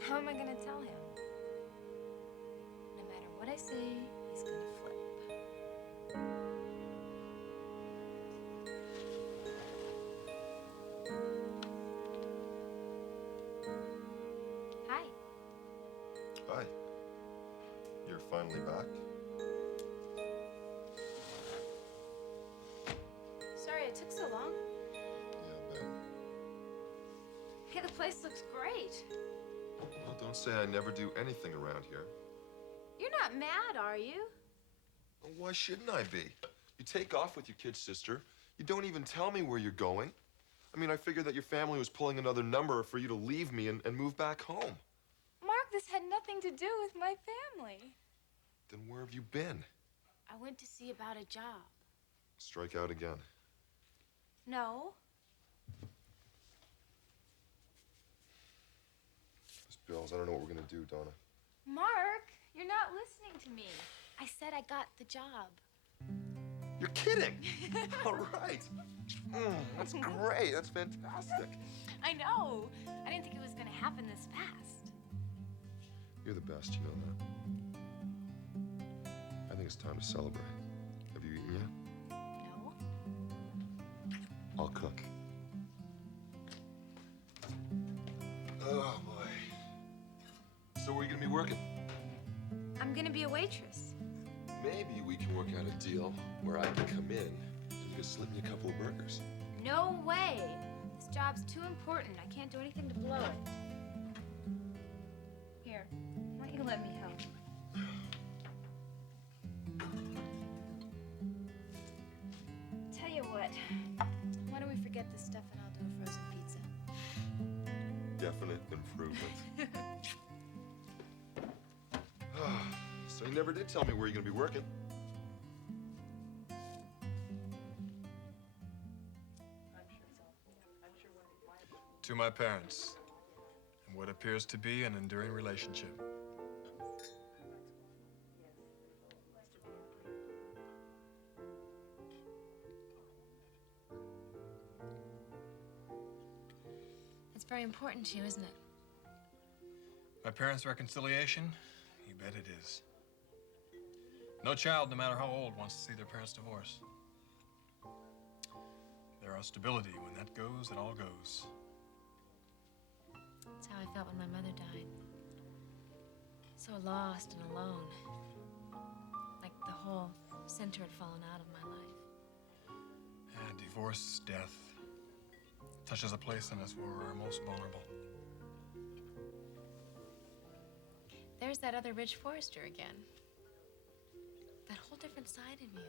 How am I gonna tell him? No matter what I say, he's gonna flip. Hi. Hi. You're finally back? Sorry it took so long. Yeah, I bet. Hey, the place looks great. Well, don't say I never do anything around here. You're not mad, are you? Well, why shouldn't I be? You take off with your kid sister. You don't even tell me where you're going. I mean, I figured that your family was pulling another number for you to leave me and move back home. Mark, this had nothing to do with my family. Then where have you been? I went to see about a job. Strike out again. No. This bills, I don't know what we're gonna do, Donna. Mark, you're not listening to me. I said I got the job. You're kidding! All right. That's great. That's fantastic. I know. I didn't think it was going to happen this fast. You're the best, you know that. I think it's time to celebrate. Have you eaten yet? No. I'll cook. Oh, boy. So where are you gonna be working? I'm going to be a waitress. Maybe we can work out a deal where I can come in and you can slip me a couple of burgers. No way. This job's too important. I can't do anything to blow it. Here, why don't you let me help? Tell you what, why don't we forget this stuff and I'll do a frozen pizza? Definite improvement. So you never did tell me where you're gonna be working. To my parents, and what appears to be an enduring relationship. It's very important to you, isn't it? My parents' reconciliation? You bet it is. No child, no matter how old, wants to see their parents divorce. There are stability. When that goes, it all goes. That's how I felt when my mother died. So lost and alone. Like the whole center had fallen out of my life. And divorce, death, touches a place in us where we're most vulnerable. There's that other Ridge Forrester again. That whole different side in you.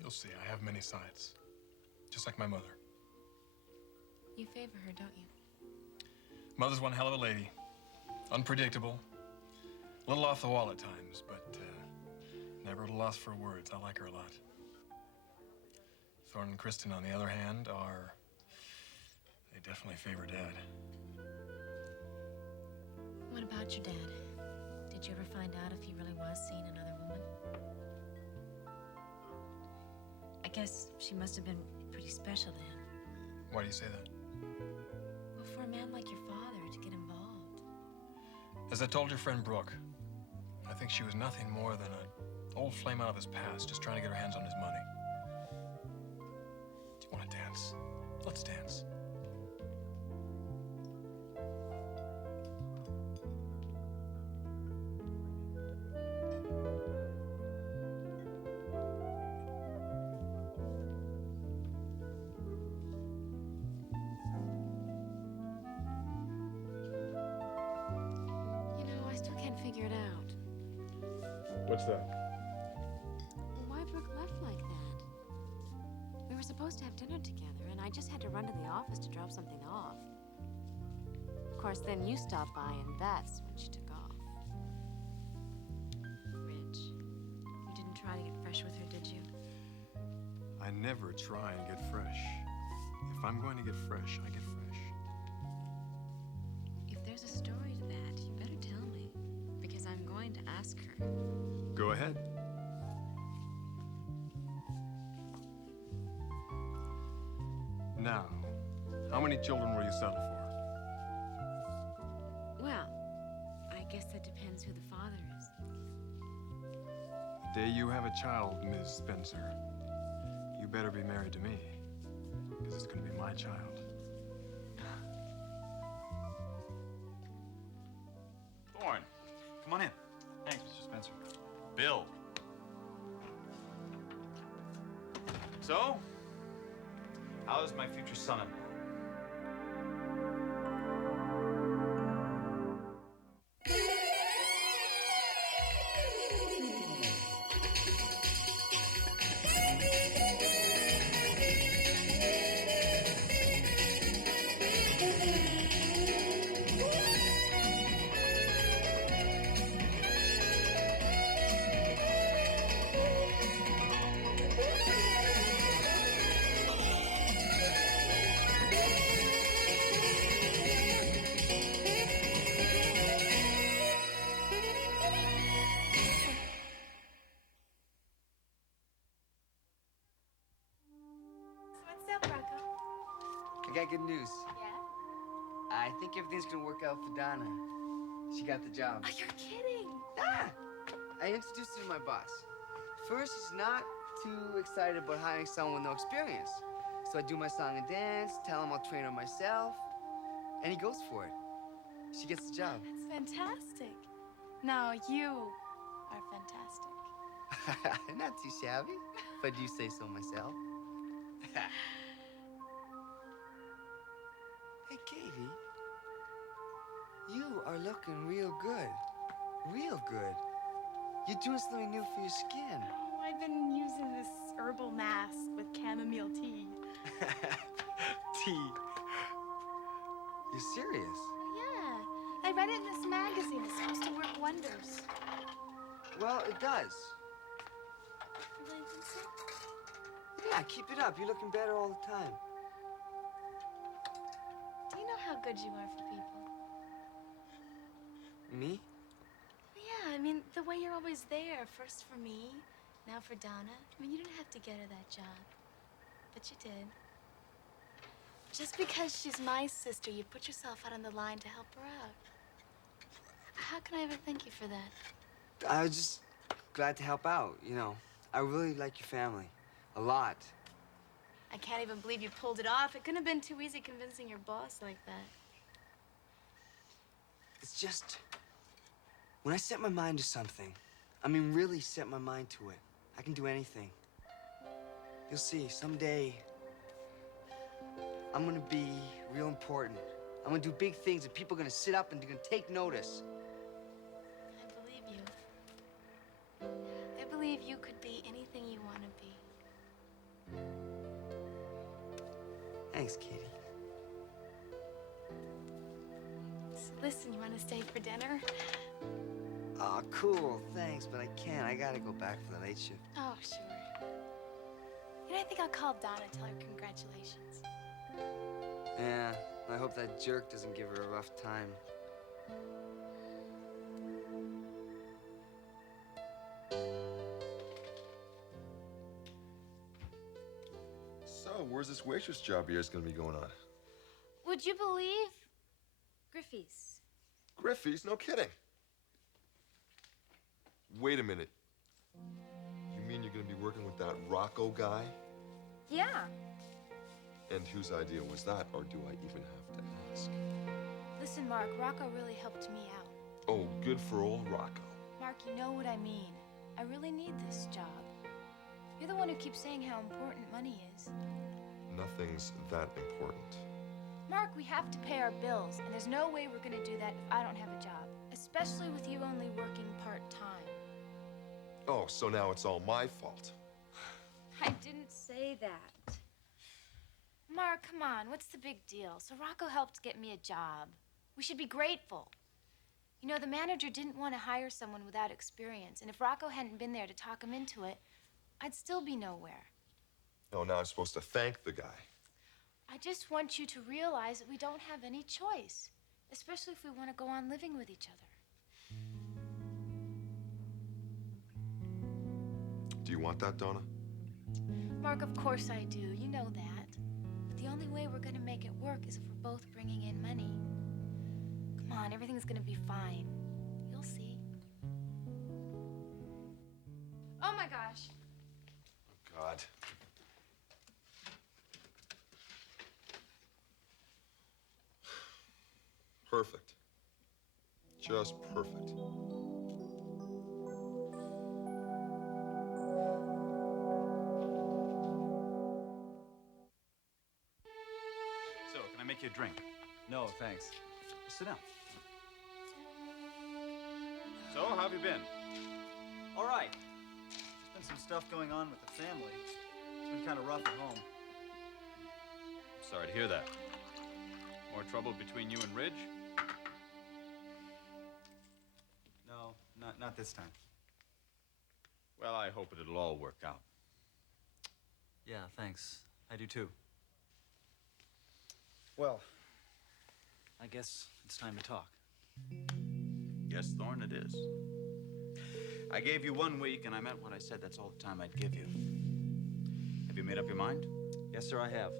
You'll see, I have many sides. Just like my mother. You favor her, don't you? Mother's one hell of a lady. Unpredictable. A little off the wall at times, but never at a loss for words. I like her a lot. Thorne and Kristen, on the other hand, they definitely favor Dad. What about your dad? Did you ever find out if he really was seeing another woman? I guess she must have been pretty special to him. Why do you say that? Well, for a man like your father to get involved. As I told your friend Brooke, I think she was nothing more than an old flame out of his past, just trying to get her hands on his money. Do you want to dance? Let's dance. Figure it out. What's that? Well, why Brooke left like that? We were supposed to have dinner together, and I just had to run to the office to drop something off. Of course, then you stopped by, and that's when she took off. Ridge, you didn't try to get fresh with her, did you? I never try and get fresh. If I'm going to get fresh, I get fresh. If there's a story to that, you better tell me. Because I'm going to ask her. Go ahead. Now, how many children will you settle for? The day you have a child, Ms. Spencer, you better be married to me, because it's going to be my child. Thorne, come on in. Thanks, Mr. Spencer. Bill. So, how's my future son-in-law? What's up, Rocco? I got good news. Yeah? I think everything's gonna work out for Donna. She got the job. Oh, you're kidding. Ah! I introduced her to my boss. First, she's not too excited about hiring someone with no experience. So I do my song and dance, tell him I'll train her myself, and he goes for it. She gets the job. That's fantastic. No, you are fantastic. Not too shabby, if I do say so myself. Hey, Katie. You are looking real good. Real good. You're doing something new for your skin. Oh, I've been using this herbal mask with chamomile tea. Tea. You're serious? Yeah, I read it in this magazine. It's supposed to work wonders. Well, it does. You really think so? Yeah, keep it up. You're looking better all the time. Do you know how good you are for people? Me? Yeah, I mean, the way you're always there. First for me, now for Donna. I mean, you didn't have to get her that job, but you did. Just because she's my sister, you put yourself out on the line to help her out. How can I ever thank you for that? I was just glad to help out, you know. I really like your family. A lot. I can't even believe you pulled it off. It couldn't have been too easy convincing your boss like that. It's just, when I set my mind to something, I mean really set my mind to it, I can do anything. You'll see, someday, I'm gonna be real important. I'm gonna do big things and people are gonna sit up and they're gonna take notice. I believe you. I believe you could be anything you want to be. Thanks, Katie. So listen, you want to stay for dinner? Aw, cool, thanks, but I can't. I gotta go back for the late shift. Oh, sure. You know, I think I'll call Donna and tell her congratulations. Yeah, I hope that jerk doesn't give her a rough time. So, where's this waitress job of yours gonna be going on? Would you believe? Griffey's. Griffey's? No kidding. Wait a minute. You mean you're gonna be working with that Rocco guy? Yeah. And whose idea was that, or do I even have to ask? Listen, Mark, Rocco really helped me out. Oh, good for old Rocco. Mark, you know what I mean. I really need this job. You're the one who keeps saying how important money is. Nothing's that important. Mark, we have to pay our bills, and there's no way we're gonna do that if I don't have a job, especially with you only working part-time. Oh, so now it's all my fault. I didn't say that. Mark, come on, what's the big deal? So Rocco helped get me a job. We should be grateful. You know, the manager didn't want to hire someone without experience, and if Rocco hadn't been there to talk him into it, I'd still be nowhere. Oh, now I'm supposed to thank the guy. I just want you to realize that we don't have any choice, especially if we want to go on living with each other. Do you want that, Donna? Mark, of course I do. You know that. But the only way we're going to make it work is if we're both bringing in money. Come on, everything's going to be fine. You'll see. Oh my gosh. Oh, God. Perfect. Just perfect. So, can I make you a drink? No, thanks. Just sit down. So, how have you been? All right. There's been some stuff going on with the family. It's been kind of rough at home. Sorry to hear that. More trouble between you and Ridge? No, not this time. Well, I hope it'll all work out. Yeah, thanks. I do too. Well, I guess it's time to talk. Yes, Thorne, it is. I gave you 1 week, and I meant what I said. That's all the time I'd give you. Have you made up your mind? Yes, sir, I have.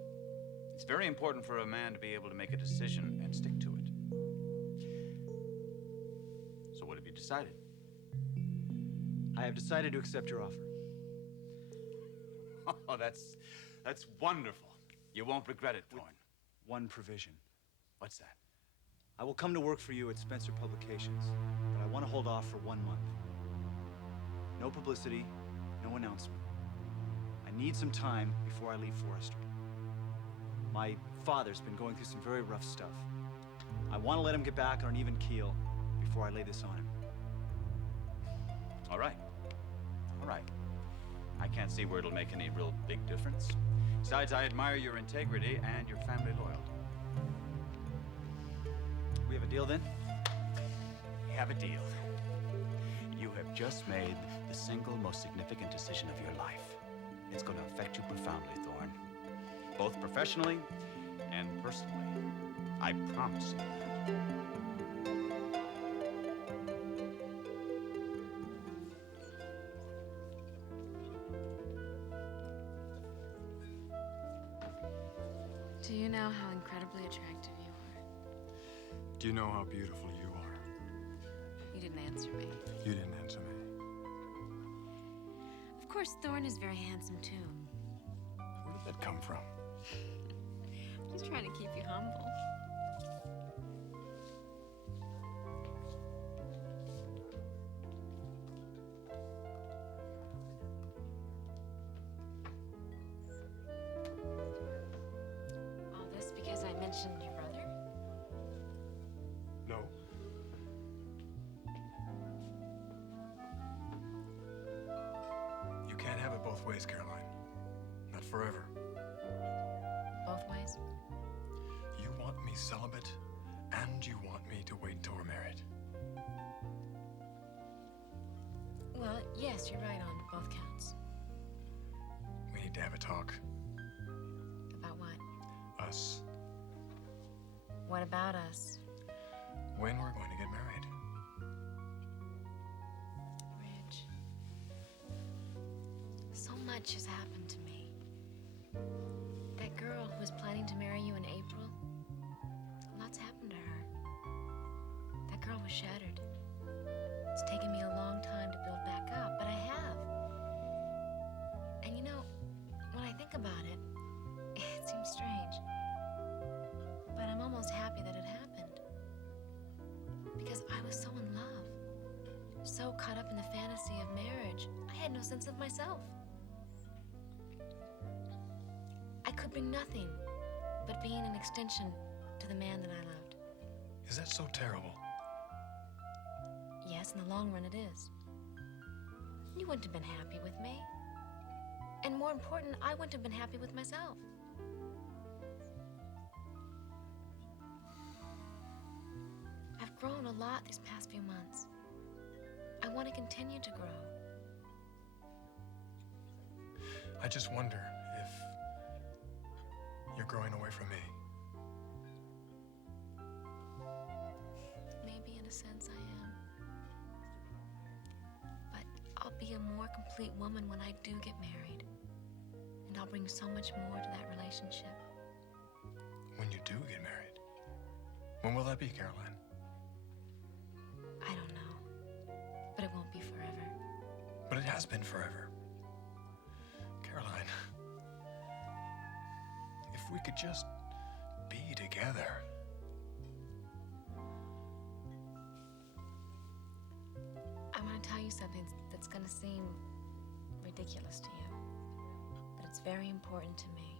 It's very important for a man to be able to make a decision and stick to it. So what have you decided? I have decided to accept your offer. Oh, that's wonderful. You won't regret it, Thorne. One provision. What's that? I will come to work for you at Spencer Publications, but I want to hold off for 1 month. No publicity, no announcement. I need some time before I leave Forestry. My father's been going through some very rough stuff. I want to let him get back on an even keel before I lay this on him. All right. All right. I can't see where it'll make any real big difference. Besides, I admire your integrity and your family loyalty. We have a deal then? We have a deal. You have just made the single most significant decision of your life. It's going to affect you profoundly, Thorne. Both professionally and personally. I promise you that. Do you know how incredibly attractive you are? Do you know how beautiful you are? You didn't answer me. You didn't answer me. Of course, Thorne is very handsome, too. Where did that come from? He's trying to keep you humble. All this because I mentioned your brother? No. You can't have it both ways, Caroline. Not forever. Both ways? You want me celibate, and you want me to wait until we're married. Well, yes, you're right on both counts. We need to have a talk. About what? Us. What about us? When we're going to get married. Ridge. So much has happened to me. That girl who was planning to marry you in April, lots happened to her. That girl was shattered. It's taken me a long time to build back up, but I have. And you know, when I think about it, it seems strange. But I'm almost happy that it happened. Because I was so in love. So caught up in the fantasy of marriage, I had no sense of myself. I could bring nothing but being an extension to the man that I loved. Is that so terrible? Yes, in the long run it is. You wouldn't have been happy with me. And more important, I wouldn't have been happy with myself. I've grown a lot these past few months. I want to continue to grow. I just wonder if you're growing away from me. Maybe in a sense I am. But I'll be a more complete woman when I do get married. And I'll bring so much more to that relationship. When you do get married. When will that be, Caroline? I don't know. But it won't be forever. but it has been forever. Caroline, if we could just be together. I want to tell you something that's going to seem ridiculous to you, but it's very important to me.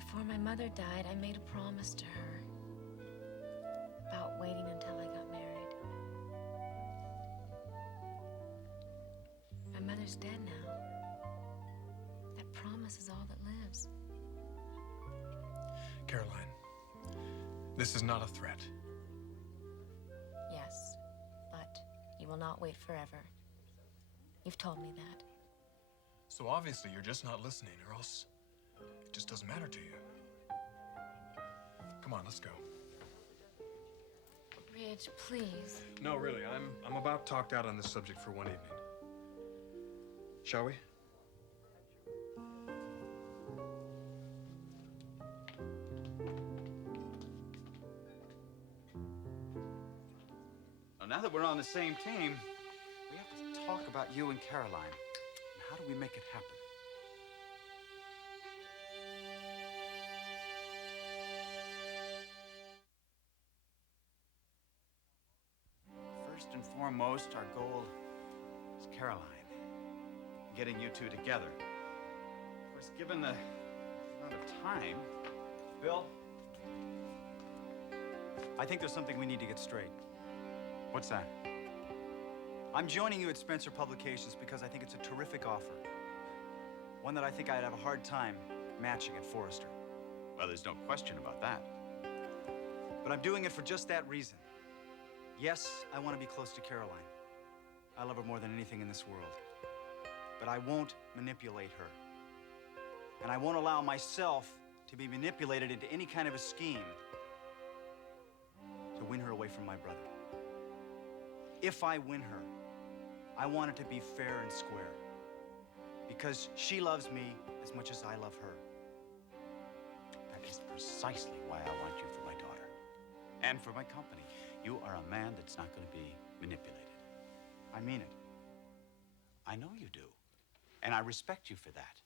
Before my mother died, I made a promise to her about waiting until I got married. My mother's dead now. That promise is all that lives. Caroline, this is not a threat. Yes, but you will not wait forever. You've told me that. So obviously you're just not listening, or else it just doesn't matter to you. Come on, let's go. Ridge, please. No, really, I'm about talked out on this subject for one evening. Shall we? Now that we're on the same team, we have to talk about you and Caroline. And how do we make it happen? First and foremost, our goal is Caroline. Getting you two together. Of course, given the amount of time, Bill, I think there's something we need to get straight. what's that? I'm joining you at Spencer Publications because I think it's a terrific offer. One that I think I'd have a hard time matching at Forrester. Well, there's no question about that. But I'm doing it for just that reason. Yes, I want to be close to Caroline. I love her more than anything in this world. But I won't manipulate her. And I won't allow myself to be manipulated into any kind of a scheme to win her away from my brother. If I win her, I want it to be fair and square. Because she loves me as much as I love her. That is precisely why I want you for my daughter. And for my company. You are a man that's not going to be manipulated. I mean it. I know you do. And I respect you for that.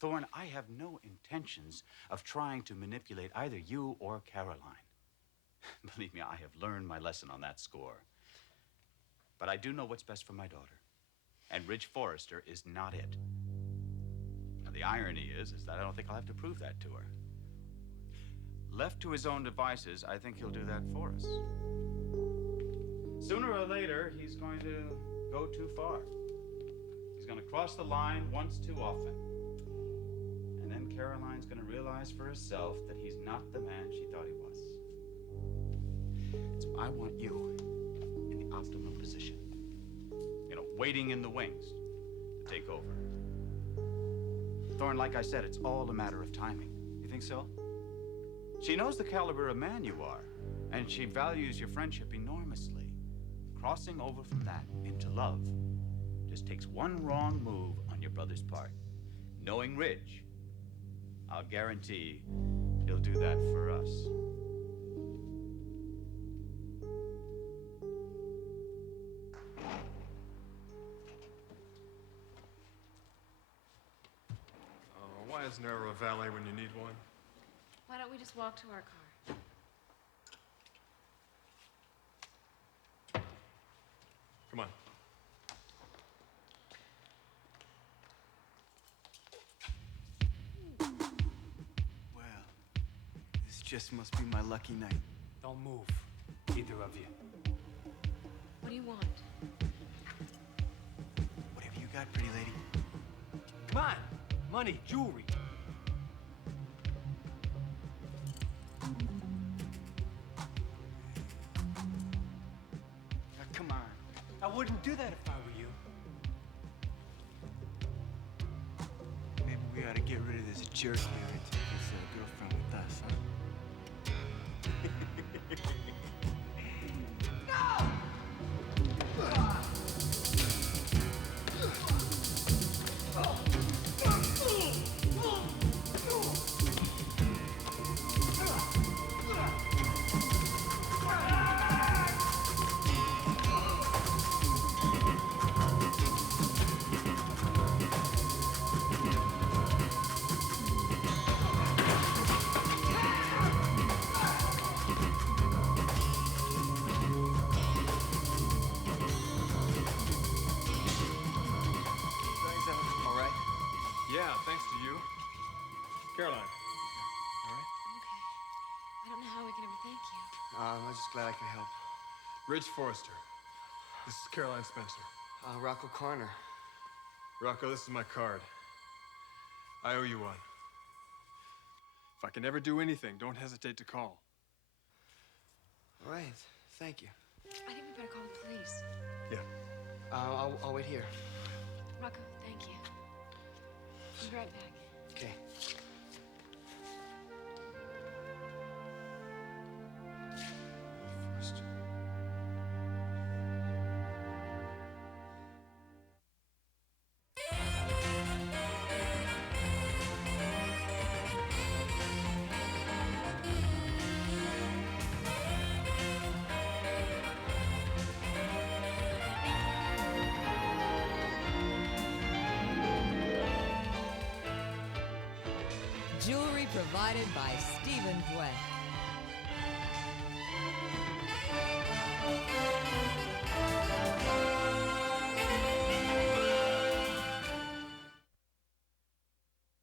Thorne, I have no intentions of trying to manipulate either you or Caroline. Believe me, I have learned my lesson on that score. But I do know what's best for my daughter. And Ridge Forrester is not it. Now, the irony is that I don't think I'll have to prove that to her. Left to his own devices, I think he'll do that for us. Sooner or later, he's going to go too far. He's going to cross the line once too often. And then Caroline's going to realize for herself that he's not the man she thought he was. So I want you in the optimum position. You know, waiting in the wings to take over. Thorne, like I said, it's all a matter of timing. You think so? She knows the caliber of man you are, and she values your friendship enormously. Crossing over from that into love just takes one wrong move on your brother's part. Knowing Ridge, I'll guarantee he'll do that for us. Why isn't there a valet when you need one? Why don't we just walk to our car? Come on. Well, this just must be my lucky night. Don't move, either of you. What do you want? Whatever you got, pretty lady. Come on! Money, jewelry. Now, come on. I wouldn't do that if I were you. Maybe we ought to get rid of this jerk here and take his girlfriend with us, huh? Caroline. All right? I'm okay. I don't know how we can ever thank you. I'm just glad I could help. Ridge Forrester. This is Caroline Spencer. Rocco Corner. Rocco, this is my card. I owe you one. If I can ever do anything, don't hesitate to call. All right, thank you. I think we better call the police. Yeah. I'll wait here. Rocco, thank you. I'll be right back. Okay. Forrester. Jewelry provided by Stephen Dwett.